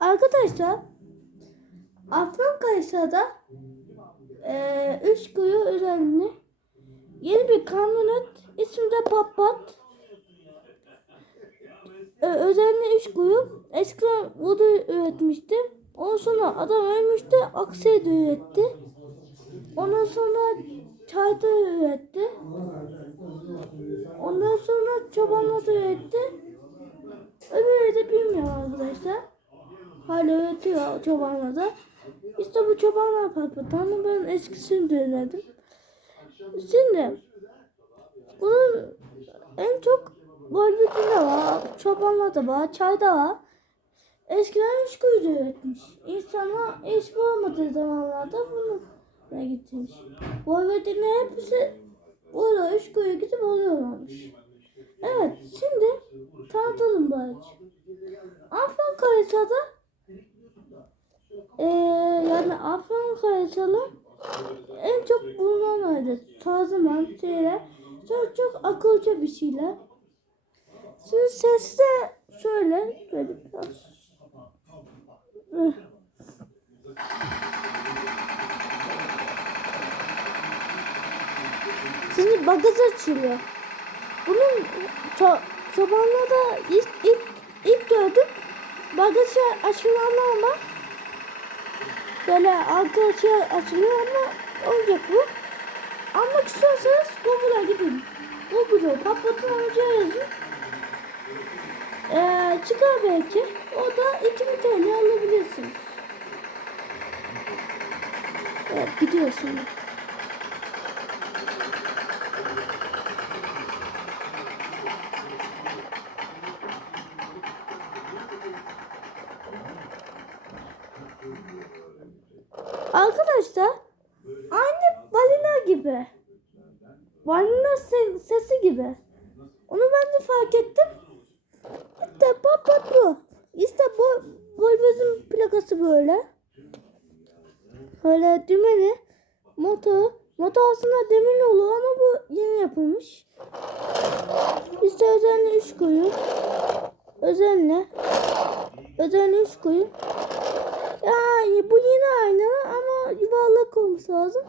Arkadaşlar Afyonkarahisar'da eee üç kuyu üzerinde yeni bir kamyonet ismi de Papat Ö- üzerine üç kuyu eskiden vodu üretmişti. Ondan sonra adam ölmüştü. Aksayı da üretti. Ondan sonra çay da üretti. Ondan sonra çobanla da üretti. Öbürü de bilmiyorum arkadaşlar. Hala üretiyor çobanla da. İşte bu çobanlar patlatanı ben eskisini dinledim. Şimdi bunun en çok Bolbit'in de var, çobanla da var, çay da var. Eskiden üç kuyuda üretmiş. İnsanlar iş bulamadığı zamanlarda bunu da getirmiş. Bolbit'in hepsi burada üç kuyu gidip alıyorlarmış. Evet, şimdi tanıtalım bu ağacı. Afyonkarahisar'da eee yani Afyonkarahisar'ın en çok bulunan adet. Tazemen şeyler. Çok çok akılcı bir şeyler. Şimdi sesi de şöyle. Böyle biraz. Şimdi bagaj açılıyor. Bunun çobanla da ilk, ilk, ilk gördüm. Bagajı açılanlar ama böyle arka açı açılıyor ama olacak bu. Almak istiyorsanız Google'a gidin. Google'a patlatın önce yazın. Ee, çıkar belki. O da 2000 TL alabilirsiniz. Evet gidiyorsunuz. Arkadaşlar aynı balina gibi. Balina se- sesi gibi. Onu ben de fark ettim. İşte papat bu. İşte bu Volvo'nun plakası böyle. Böyle dümeni. Motor. Motor aslında demir oluyor ama bu yeni yapılmış. İşte özenle üç kuyu. Özenle. Özenle üç kuyu. Yani bu yine aynı ama yuvarlak olması lazım.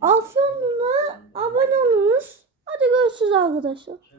Afyonlu'na abone olunuz. Hadi görüşürüz arkadaşlar.